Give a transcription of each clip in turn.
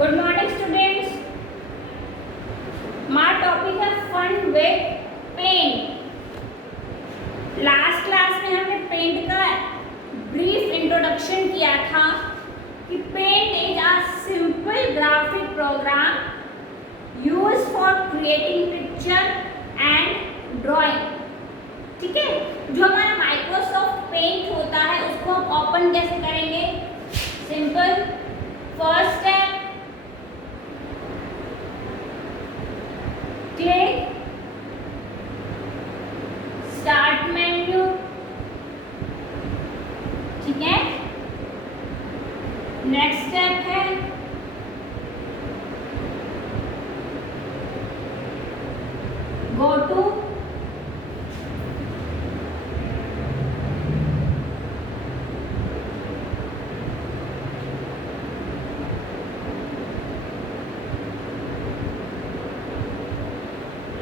Good morning students. My topic है fun with paint. Last class में हमने paint का ब्रीफ इंट्रोडक्शन किया था कि paint is a simple graphic program used for creating picture and drawing. ठीक है, जो हमारा माइक्रोसॉफ्ट पेंट होता है उसको हम ओपन कैसे करेंगे? Simple, first step, click start menu. ठीक है, नेक्स्ट स्टेप है गो टू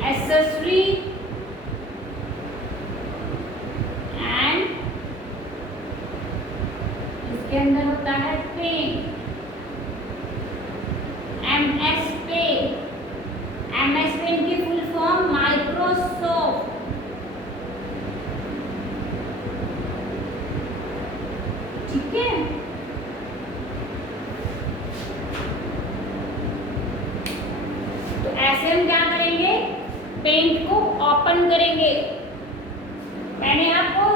accessory and इसके अंदर होता है paint, MS paint. MS paint की फुल फॉर्म माइक्रोसॉफ्ट। ठीक है, तो ऐसे हम क्या करेंगे? पेंट को ओपन करेंगे। मैंने आपको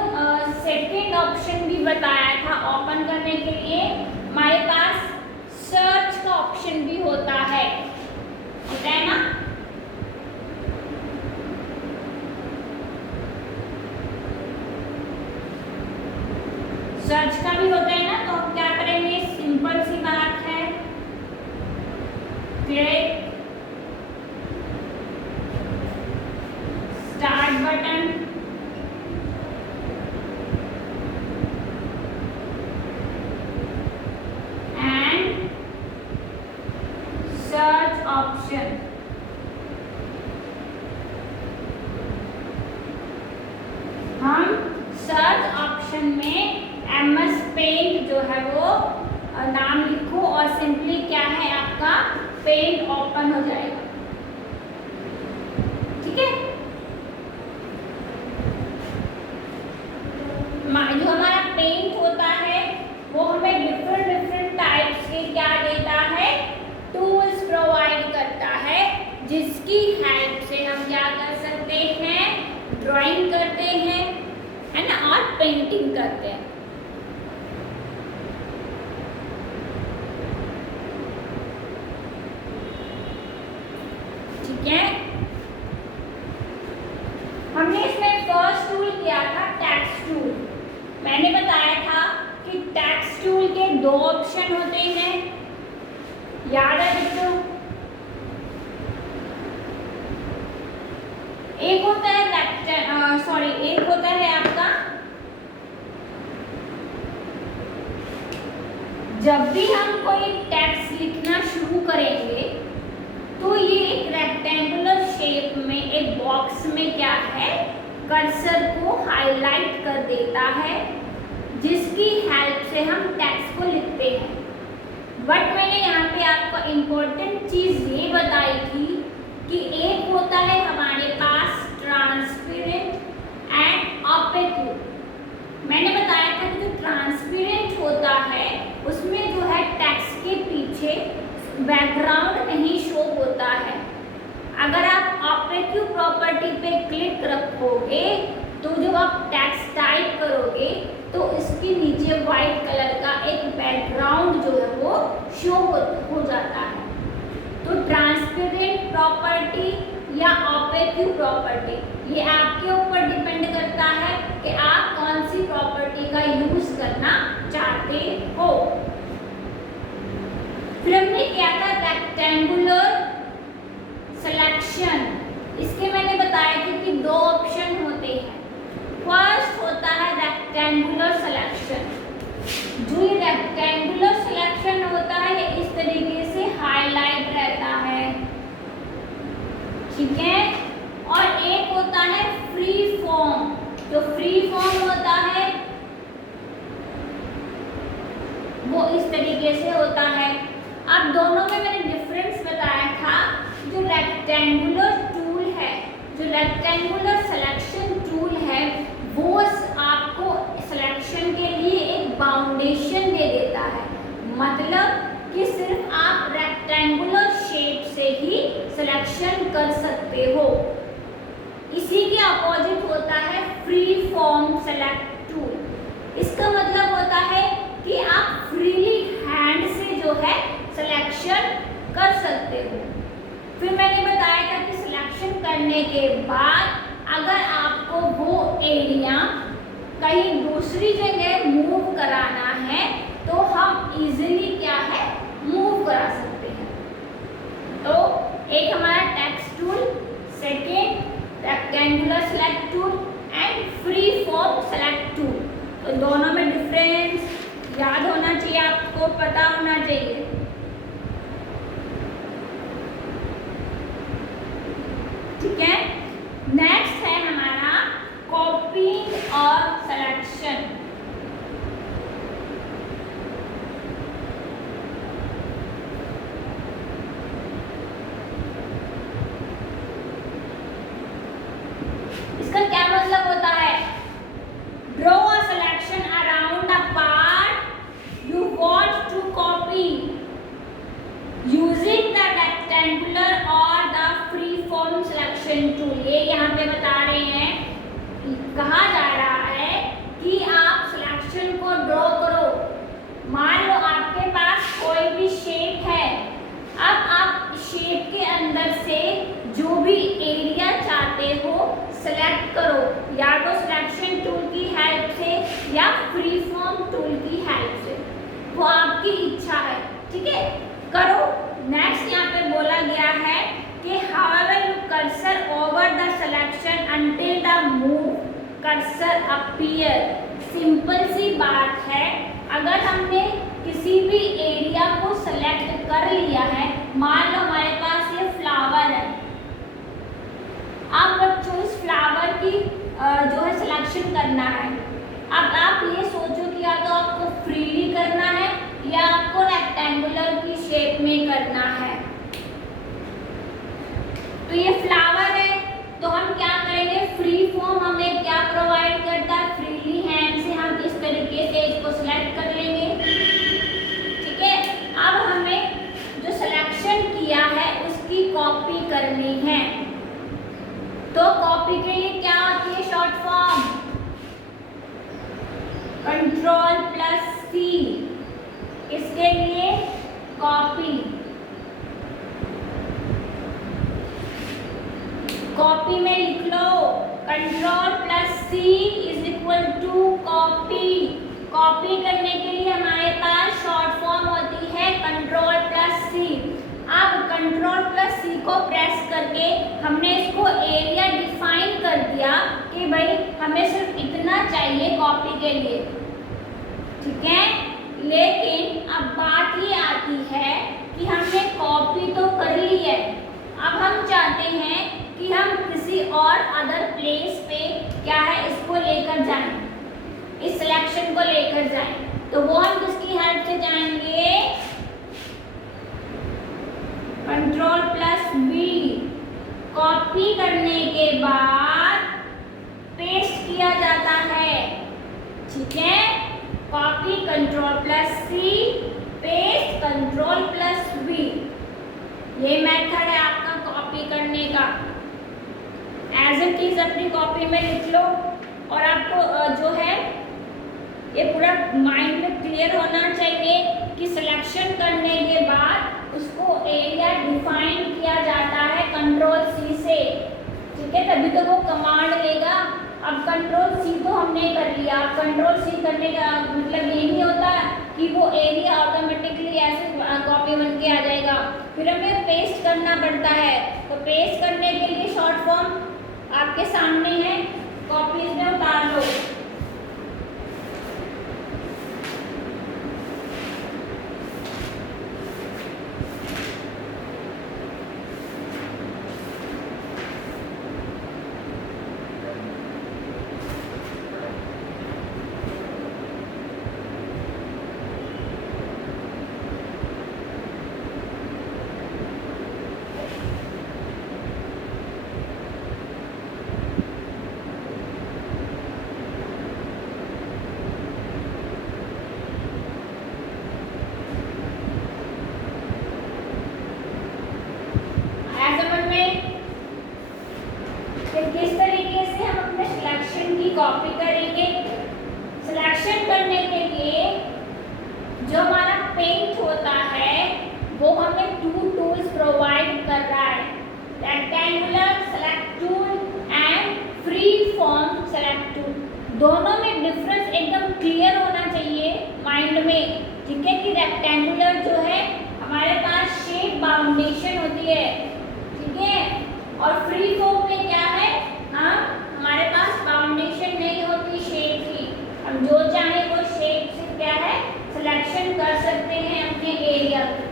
सेकंड ऑप्शन भी बताया था ओपन करने के लिए। हमारे पास सर्च का ऑप्शन भी होता है ना? सर्च का भी होता है ना, तो हम क्या करेंगे? सिंपल सी बात है, click start button, and search option. हम सर्च ऑप्शन में MS पेंट जो है वो नाम लिखो और सिंपली क्या है आपका पेंट ओपन हो जाएगा। ठीक है, जो हमारा पेंट होता है वो हमें डिफरेंट टाइप्स के क्या देता है? टूल्स प्रोवाइड करता है, जिसकी हेल्प से हम क्या कर सकते हैं? ड्राइंग करते हैं, है ना, और पेंटिंग करते हैं। ठीक है, हमने इसमें फर्स्ट टूल किया था टेक्स्ट टूल। मैंने बताया था कि टेक्स्ट टूल के दो ऑप्शन होते हैं, याद है बच्चों? एक होता है एक होता है आपका, जब भी हम कोई टेक्स्ट लिखना शुरू करेंगे तो ये एक रेक्टेंगुलर शेप में एक बॉक्स में क्या है? कर्सर को हाईलाइट कर देता है, जिसकी हेल्प से हम टेक्स्ट को लिखते हैं। बट मैंने यहाँ पे आपको इम्पोर्टेंट चीज़ ये बताई थी कि एक होता है हमारे पास ट्रांसपेरेंट एंड ऑपेक। मैंने बताया था कि जो ट्रांसपेरेंट होता है उसमें जो है टेक्स्ट के पीछे बैकग्राउंड नहीं शो होता है। अगर आप ऑपेक प्रॉपर्टी पे क्लिक रखोगे तो जब आप टेक्स्ट टाइप करोगे तो इसके नीचे वाइट कलर का एक बैकग्राउंड जो है वो शो हो जाता है। तो ट्रांसपेरेंट प्रॉपर्टी या ऑपेक प्रॉपर्टी ये आपके ऊपर डिपेंड करता है कि आप कौन सी प्रॉपर्टी का यूज करना चाहते हो। फिर हमने किया था रेक्टेंगुलर सिलेक्शन। इसके मैंने बताया था कि दो ऑप्शन होते हैं। फर्स्ट होता है रेक्टेंगुलर सिलेक्शन। जो ये रेक्टेंगुलर सिलेक्शन होता है ये इस तरीके से हाईलाइट रहता है। ठीक है, और एक होता है फ्री फॉर्म। जो फ्री फॉर्म होता है वो इस तरीके से होता है। अब दोनों में मैंने रेक्टेंगुलर टूल है, जो रेक्टेंगुलर सिलेक्शन टूल है, वो आपको सिलेक्शन के लिए एक बाउंडेशन दे देता है। मतलब कि सिर्फ आप रेक्टेंगुलर शेप से ही सिलेक्शन कर सकते हो। इसी के अपोजिट होता है फ्री फॉर्म सेलेक्ट टूल। इसका मतलब होता है कि आप फ्रीली हैंड से जो है सिलेक्शन कर सकते हो। फिर मैंने बताया था कि सिलेक्शन करने के बाद अगर आपको वो एरिया कहीं दूसरी जगह मूव कराना है तो हम इजीली क्या है मूव करा सकते हैं। तो एक हमारा text tool, second rectangular select tool and free form select tool. तो दोनों में डिफरेंस याद होना चाहिए, आपको पता होना चाहिए। ठीक है, नेक्स्ट है हमारा कॉपीइंग और सिलेक्शन। इसका क्या मतलब होता है? Draw a selection around a part you want to copy using the rectangular और the free form selection tool. ये यहाँ पे बता रहे हैं, कहा जा रहा है कि आप सिलेक्शन को ड्रॉ करो। मान लो आपके पास कोई भी शेप है, अब आप शेप के अंदर से जो भी एरिया चाहते हो सेलेक्ट करो, या तो सिलेक्शन टूल की हेल्प से या फ्री फॉर्म टूल की हेल्प से, वो आपकी इच्छा है। ठीक है, करो। नेक्स्ट यहाँ पे बोला गया है कि however you cursor over the selection until the move cursor appear। Simple सी बात है, अगर हमने किसी भी एरिया को सेलेक्ट कर लिया है, मान लो हमारे पास ये फ्लावर है, अब बच्चों इस फ्लावर की जो है सिलेक्शन करना है। अब आप ये सोचो कि या तो आपको फ्रीली करना है या आपको रेक्टेंगुलर की शेप में करना है। तो ये फ्लावर है, तो हम क्या करेंगे, फ्री फॉर्म हमें क्या प्रोवाइड करता है, फ्रीली हैंड से हम इस तरीके से इसको सिलेक्ट कर लेंगे। ठीक है, अब हमें जो सिलेक्शन किया है उसकी कॉपी करनी है। तो कॉपी के लिए क्या होती है शॉर्ट फॉर्म, Ctrl+C। इसके लिए कॉपी, कॉपी में लिख लो Ctrl+C = कॉपी। कॉपी करने के लिए हमारे पास शॉर्ट फॉर्म होती है Ctrl+C। अब Ctrl+C को प्रेस करके हमने इसको एरिया डिफाइन कर दिया कि भाई हमें सिर्फ इतना चाहिए कॉपी के लिए। ठीक है, लेकिन अब बात ये आती है कि हमने कॉपी तो कर ली है, अब हम चाहते हैं कि हम किसी और अदर प्लेस पे क्या है इसको लेकर जाएं, इस सिलेक्शन को लेकर जाएं। तो वो हम किसकी हेल्प से जाएंगे, Ctrl+V। कॉपी करने के बाद पेस्ट किया जाता है। ठीक है, कॉपी Ctrl+C, पेस्ट Ctrl+V। ये मेथड है आपका कॉपी करने का। एज इट इज अपनी कॉपी में लिख लो, और आपको जो है ये पूरा माइंड में क्लियर होना चाहिए कि सिलेक्शन करने के बाद उसको एरिया डिफाइन किया जाता है Ctrl+C से। ठीक है, तभी तो वो कमांड लेगा। अब Ctrl+C तो हमने कर लिया, Ctrl+C करने का मतलब ये नहीं होता कि वो एरिया ऑटोमेटिकली ऐसे कॉपी बन के आ जाएगा, फिर हमें पेस्ट करना पड़ता है। तो पेस्ट करने के लिए शॉर्ट फॉर्म आपके सामने है, कॉपीज में उतार लो। है समझ में? फिर किस तरीके से हम अपने सिलेक्शन की कॉपी करेंगे? सिलेक्शन करने के लिए जो हमारा पेंट होता है वो हमें 2 टूल्स प्रोवाइड कर रहा है, rectangular select tool and free form select tool. दोनों में डिफरेंस एकदम क्लियर होना चाहिए माइंड में, ठीक है? कि रेक्टेंगुलर जो है हमारे पास शेप बाउंडेशन होती है, ठीक है? और फ्री फॉर्म में क्या है, हाँ हमारे पास बाउंडेशन नहीं होती शेप की, हम जो चाहे वो शेप से क्या है सिलेक्शन कर सकते हैं अपने एरिया को।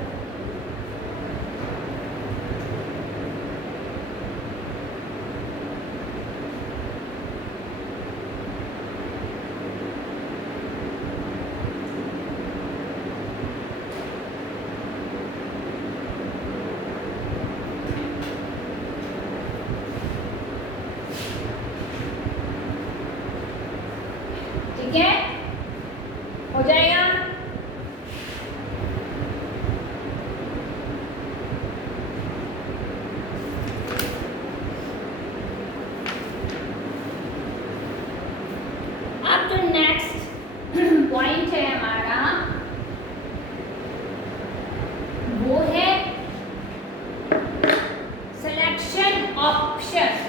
ठीक है, हो जाएगा। अब जो नेक्स्ट पॉइंट है हमारा वो है सिलेक्शन ऑप्शन।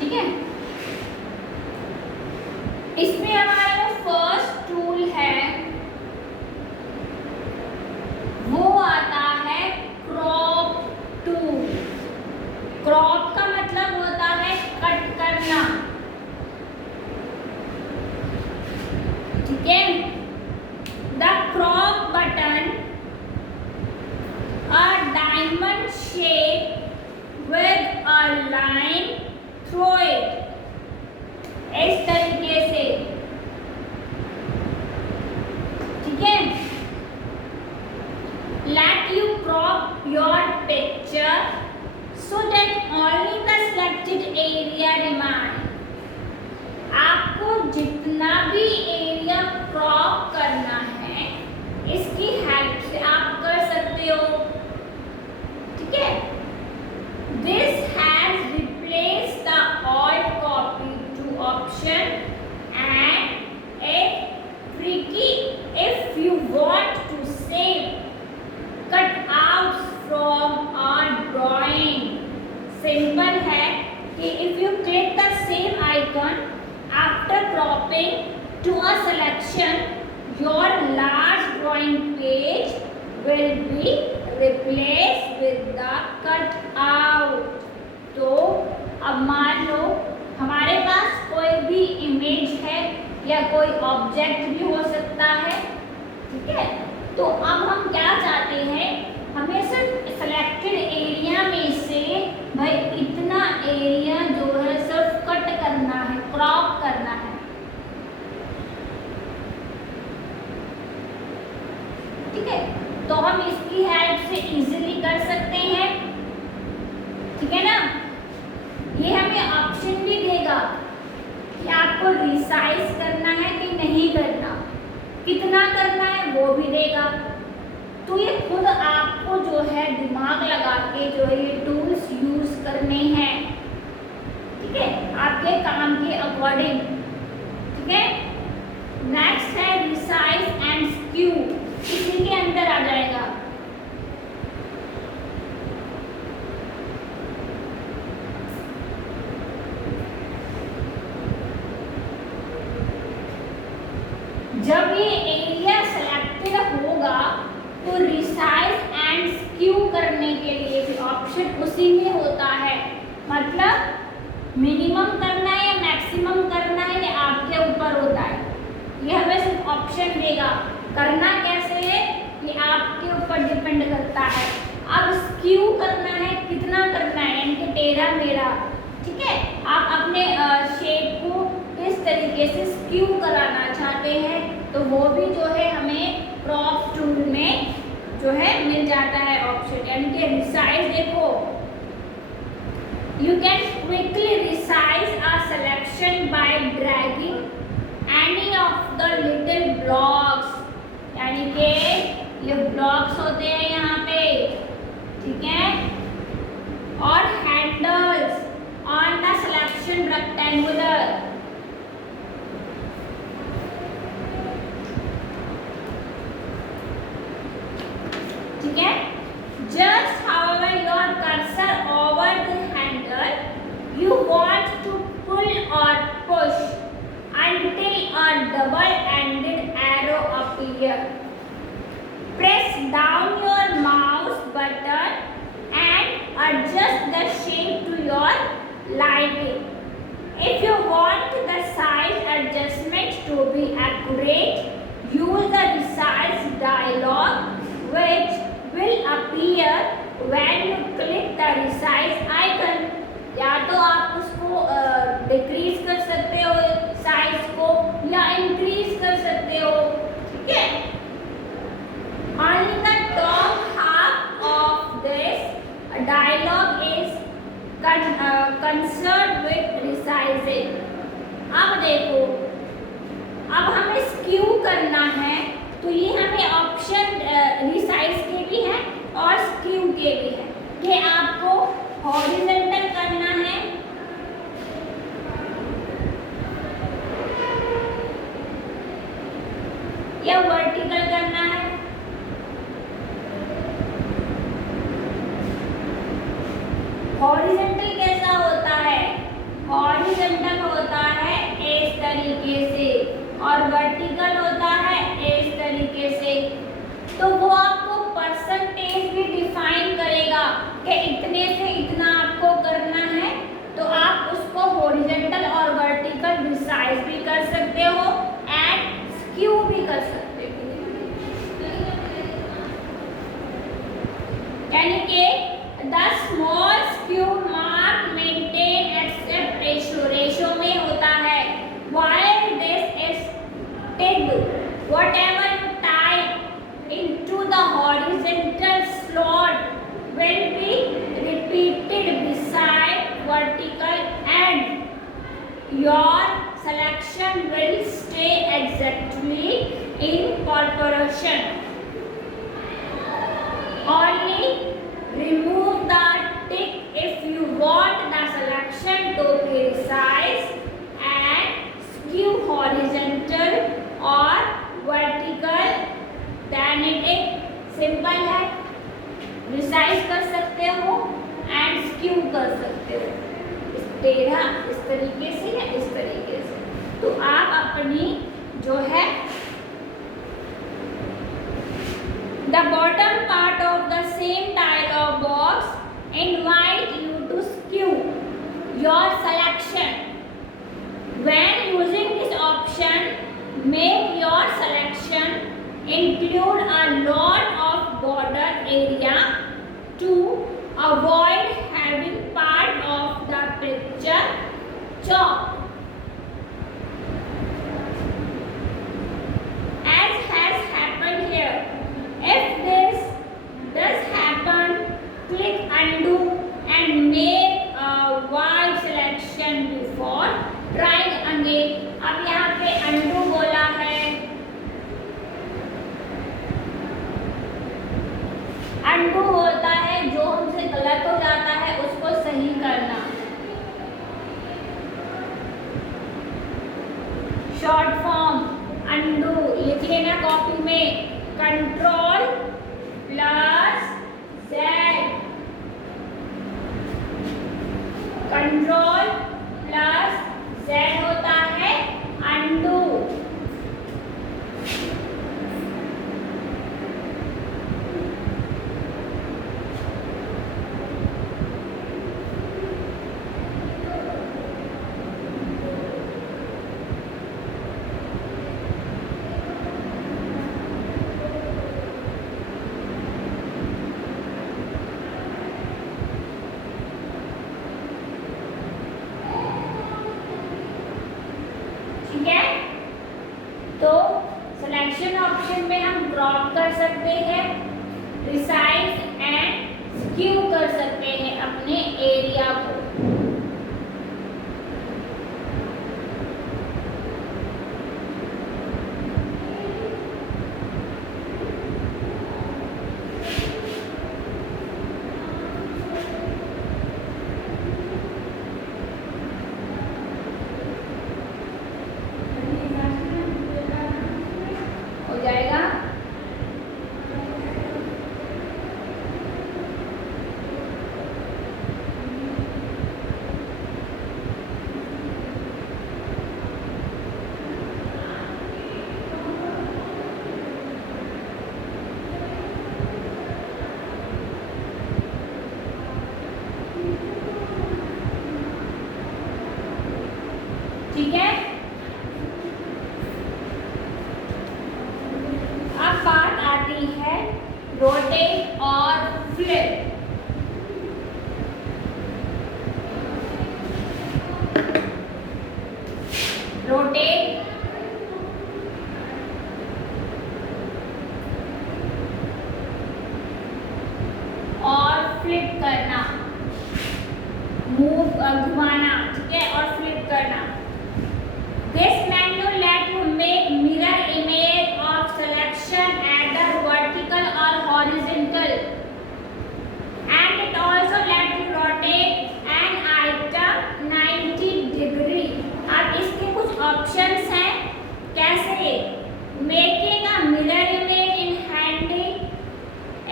ठीक है, इसमें हमारा जो फर्स्ट टूल है वो आता है क्रॉप टूल। क्रॉप का मतलब होता है कट करना, ठीक है? The crop button a diamond shape with a line through it, इस तरीके से, ठीक है? Let you crop your picture so that only the selected area remain. आपको जितना भी एरिया क्रॉप करना है इसकी हेल्प से आप कर सकते हो, ठीक है? This has replaced the alt copy to option and a tricky if you want to save cutouts from a drawing. Simple है कि if you click the same icon after cropping to a selection, your large drawing page will be replaced with the cutout. तो अब मान लो हमारे पास कोई भी image है या कोई ऑब्जेक्ट भी हो सकता है, ठीक है? तो अब हम क्या चाहते हैं, हमें सिर्फ सिलेक्टेड एरिया में से भाई इतना एरिया जो है सिर्फ कट करना है, क्रॉप करना है, ठीक है? तो हम इसकी हेल्प से इजीली कर सकते हैं, ठीक है ना? ये हमें ऑप्शन भी देगा कि आपको रिसाइज करना है कि नहीं करना, कितना करना है वो भी देगा। तो ये खुद आपको जो है दिमाग लगा के जो है ये टूल्स यूज करने हैं, ठीक है? आपके काम के अकॉर्डिंग, ठीक है? नेक्स्ट है रिसाइज एंड स्क्यू, इसी के अंदर आ जाएगा। जब ये एरिया सेलेक्टेड होगा तो रिसाइज एंड स्क्यू करने के लिए भी ऑप्शन उसी में होता है, मतलब मिनिमम करना है या मैक्सिमम करना है ये आपके ऊपर होता है, ये हमें सिर्फ ऑप्शन देगा। करना कैसे है ये आपके ऊपर डिपेंड करता है। अब स्क्यू करना है, कितना करना है, यानी कि टेढ़ा मेढ़ा, ठीक है? आप अपने शेप को किस तरीके से स्क्यू कराना चाहते हैं तो वो भी जो है हमें क्रॉप टूल में जो है मिल जाता है ऑप्शन। यानी कि रिसाइज देखो, you can quickly resize a selection selection by dragging any of the little blocks, यानी कि ये ब्लॉक्स होते हैं यहाँ पे, ठीक है, और handles on the selection rectangular, ठीक है। Just however your cursor over the handle you want to pull or push until a double-ended arrow appear. Press down your mouse button and adjust the shape to your liking. If you want the size adjustment to be accurate, use the resize dialog which will appear when you click the resize icon. या तो आप उसको decrease कर सकते हो size को या increase कर सकते हो, ठीक है। Only the top half of this dialog is concerned with resizing. अब देखो, अब हमें स्क्यू करना है तो ये हमें ऑप्शन रिसाइज के भी है और स्क्यू के भी है कि आपको हॉरिजॉन्टल करना है या वर्टिकल करना है। हॉरिजॉन्टल कैसा होता है? हॉरिजॉन्टल होता है इस तरीके से और वर्टिकल होता है इस तरीके से। तो वो आपको परसेंटेज भी डिफाइन करेगा कि इतने से इतना आपको करना है, तो आप उसको हॉरिजॉन्टल और वर्टिकल रिसाइज भी कर सकते हो एंड स्क्यू भी कर सकते हो, यानी कि the small skew mark maintain aspect ratio में होता है। While this is tick whatever you type into the horizontal slot will be repeated beside vertical and your selection will stay exactly in proportion. Only remove the tick if you want the selection to be resized and skew horizontal or vertical, then it is simple है, resize कर सकते हो and skew कर सकते हो, इस टेढ़ा इस तरीके से या इस तरीके से। तो आप अपनी जो है the bottom part of the same dialog box invite you to skew your selection. When using this option make your selection include a lot of border area to avoid having part of the picture chopped. As has happened here. If this does happen, click undo and make a wide selection before trying again. अब यहाँ पे undo बोला है, undo होता है जो हमसे गलत हो जाता है उसको सही करना। शॉर्ट फॉर्म अनडू लिख लेना कॉपी में, control plus Z, control plus Z होता है अनडू। ठीक है, तो सिलेक्शन ऑप्शन में हम क्रॉप कर सकते हैं, रिसाइज एंड स्क्यू कर सकते हैं अपने एरिया को। ठीक है। अब बात आती है रोटेट और फ्लिप। रोटेट और फ्लिप करना, मूव घुमाना, ठीक है, और फ्लिप करना। This menu let you make mirror image of selection either vertical or horizontal, and it also let you rotate an item 90 degree। अब इसके कुछ ऑप्शंस हैं, कैसे making a mirror image in handy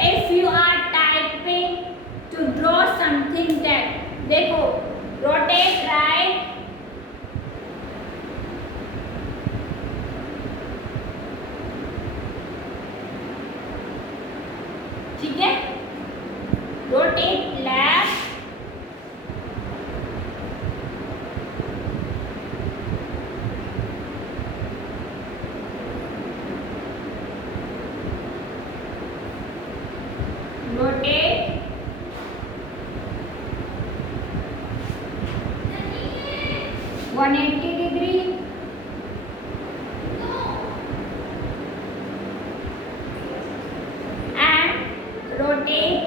if you are typing to draw something that, देखो rotate right, ठीक है, rotate left, rotate 180 degree, and rotate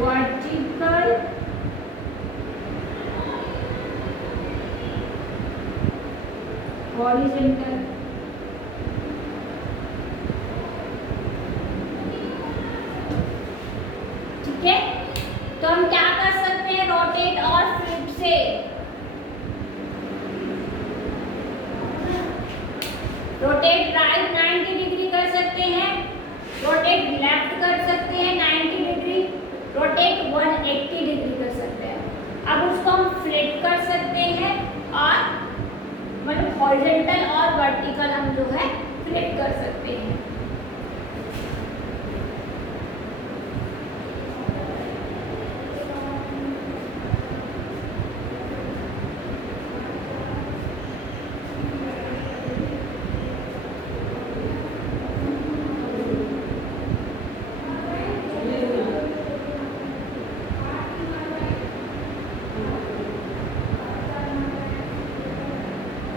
180 horizontal। ठीक है, तो हम क्या कर सकते हैं रोटेट और फ्लिप से? रोटेट राइट 90 डिग्री कर सकते हैं, रोटेट लेफ्ट कर सकते हैं 90 डिग्री, रोटेट 180 डिग्री कर सकते हैं। अब उसको हम फ्लिप कर सकते हैं और मतलब हॉरिजॉन्टल और वर्टिकल हम जो है फ्लिप कर सकते हैं।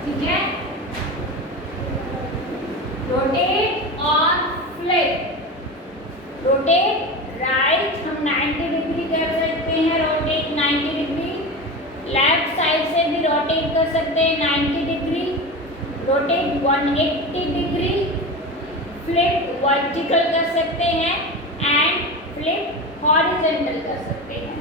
ठीक है, रोटेट और फ्लिप। रोटेट राइट हम 90 डिग्री कर सकते हैं, रोटेट 90 डिग्री, लेफ्ट साइड से भी रोटेट कर सकते हैं 90 degree, rotate 180 degree, flip vertical कर सकते हैं एंड फ्लिप हॉरिजॉन्टल कर सकते हैं।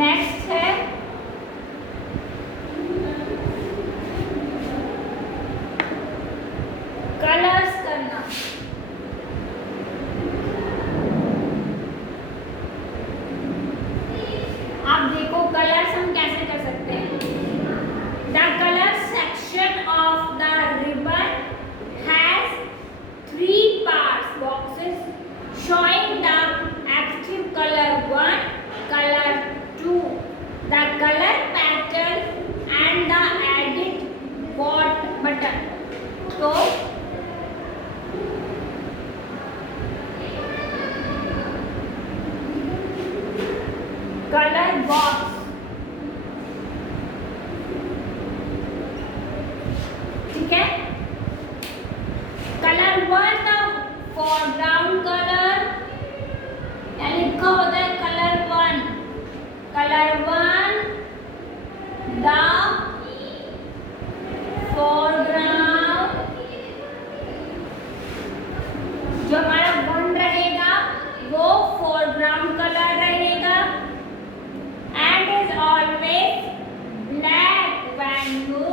नेक्स्ट है कलर्स करना। आप देखो कलर्स हम कैसे कर सकते हैं। The colour section of the ribbon has 3 parts boxes showing the active color 1, color 2, the color pattern and the edit button। तो कलर बॉक्स, ठीक है। कलर 1 फोरग्राउंड कलर, यानी लिखा होता है कलर 1 द फोरग्राउंड, जो हमारा 1 रहेगा वो फोरग्राउंड कलर रहेगा, and is always black when you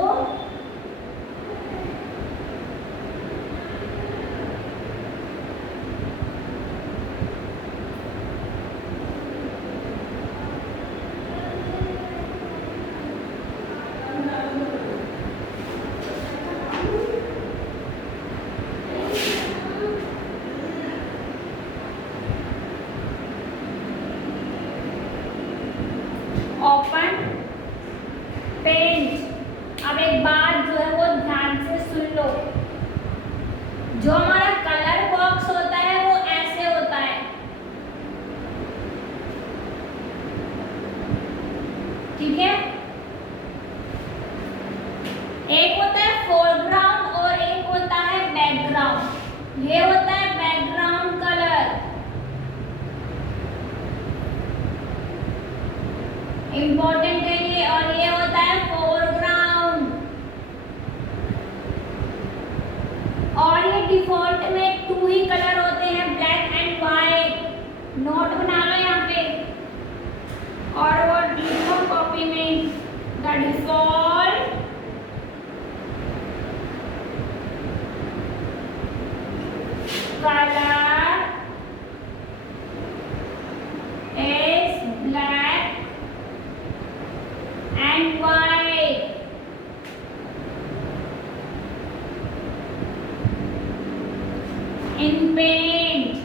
open paint. अब एक बात जो है वो ध्यान से सुन लो, जो हमारा कलर बॉक्स होता है वो ऐसे होता है, ठीक है। एक होता है फोरग्राउंड और एक होता है बैकग्राउंड। ये होता है बैकग्राउंड कलर, इंपॉर्टेंट है ये, और ये होता है फोरग्राउंड। और ये डिफॉल्ट में 2 ही कलर होते हैं, ब्लैक एंड व्हाइट। नोट बना लो यहाँ पे और वो लिखो कॉपी में, the default colour is black and white। In paint,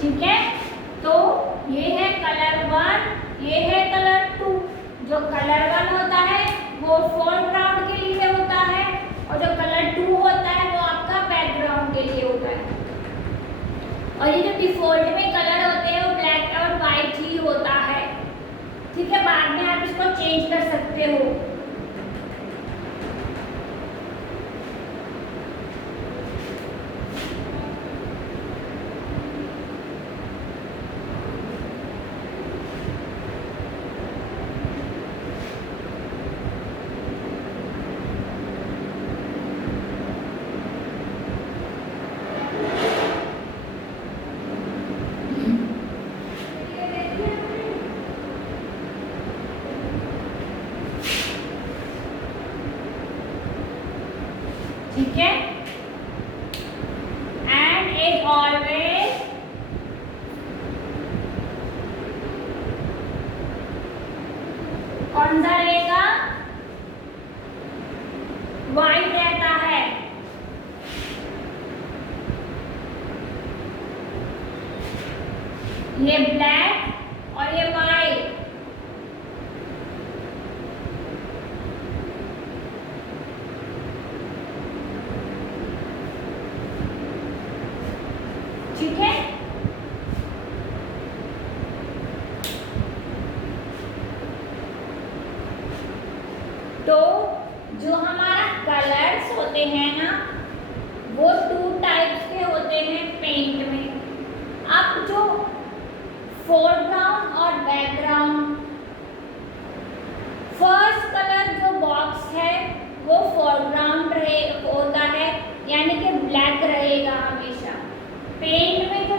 ठीक है। तो ये है कलर 1, ये है कलर 2। जो कलर 1 होता है वो फोरग्राउंड के लिए होता है, और जो कलर 2 होता है वो आपका बैकग्राउंड के लिए होता है। और ये जो डिफॉल्ट में कलर होते हैं वो ब्लैक और वाइट ही होता है, ठीक है। बाद में आप इसको चेंज कर सकते हो। ठीक है। एंड इज ऑलवेज कौन सा रहेगा, वाइट रहता है। ये ब्लैक और ये वाइट, ठीक है। तो जो हमारा कलर्स होते हैं ना वो 2 टाइप्स के होते हैं पेंट में। अब जो फोरग्राउंड और बैकग्राउंड, फर्स्ट कलर जो बॉक्स है वो फोरग्राउंड होता है, यानी कि ब्लैक रहेगा हमेशा। पेंट में जो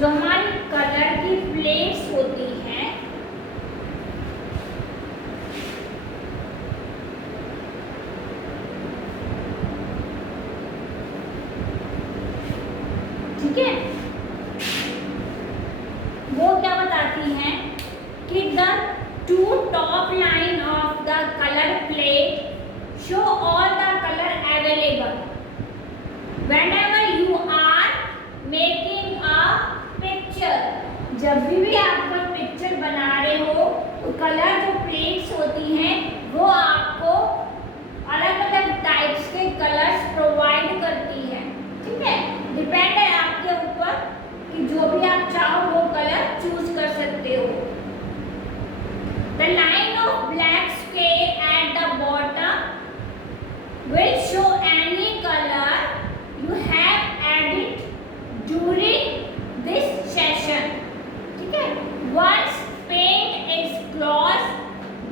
जो हमारी कलर की प्लेट्स होती हैं, ठीक है, वो क्या बताती हैं कि the two top line of the colour plate show all the colour available whenever you are making a picture। जब भी आप कोई पिक्चर बना रहे हो तो कलर जो प्लेट्स होती हैं वो आपको अलग अलग टाइप्स के कलर्स प्रोवाइड करती है, ठीक है। डिपेंड है आपके ऊपर कि जो भी आप चाहो वो कलर चूज कर सकते हो। The line of black square at the bottom will show any color you have added during this session, ठीक है। Once paint is closed,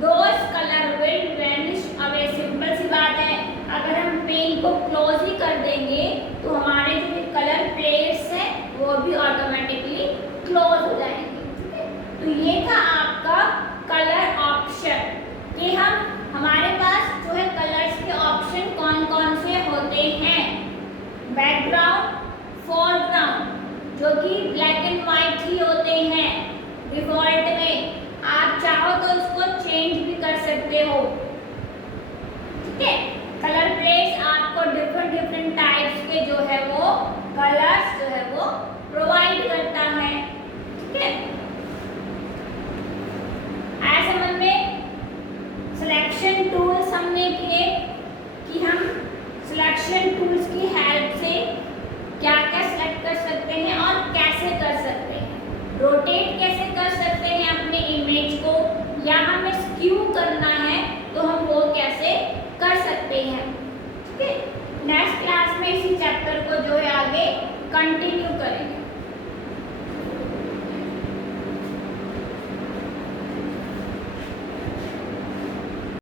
those color will vanish away। Simple सी बात है, अगर हम पेंट को क्लोज ही कर देंगे तो हमारे जो कलर प्लेट्स हैं वो भी ऑटोमेटिकली क्लोज हो जाएंगे, ठीक है। तो ये था आपका कलर ऑप्शन कि हमारे पास जो है कलर्स के ऑप्शन कौन कौन से होते हैं। बैकग्राउंड, फोरग्राउंड जो कि ब्लैक एंड व्हाइट ही होते हैं डिफॉल्ट में, आप चाहो तो उसको चेंज भी कर सकते हो, ठीक है। कलर प्लेट्स आपको डिफरेंट टाइप्स के जो है वो कलर्स जो है वो प्रोवाइड करता है, ठीक है। आया समझ में। सिलेक्शन टूल्स हमने किए कि हम सिलेक्शन टूल्स की हेल्प से क्या क्या सिलेक्ट कर सकते हैं और कैसे कर सकते हैं। रोटेट कैसे कर सकते हैं अपने इमेज को, या हमें स्क्यू करना है तो हम वो कैसे कर सकते हैं, ठीक है। नेक्स्ट क्लास में इसी चैप्टर को जो है आगे कंटिन्यू करेंगे।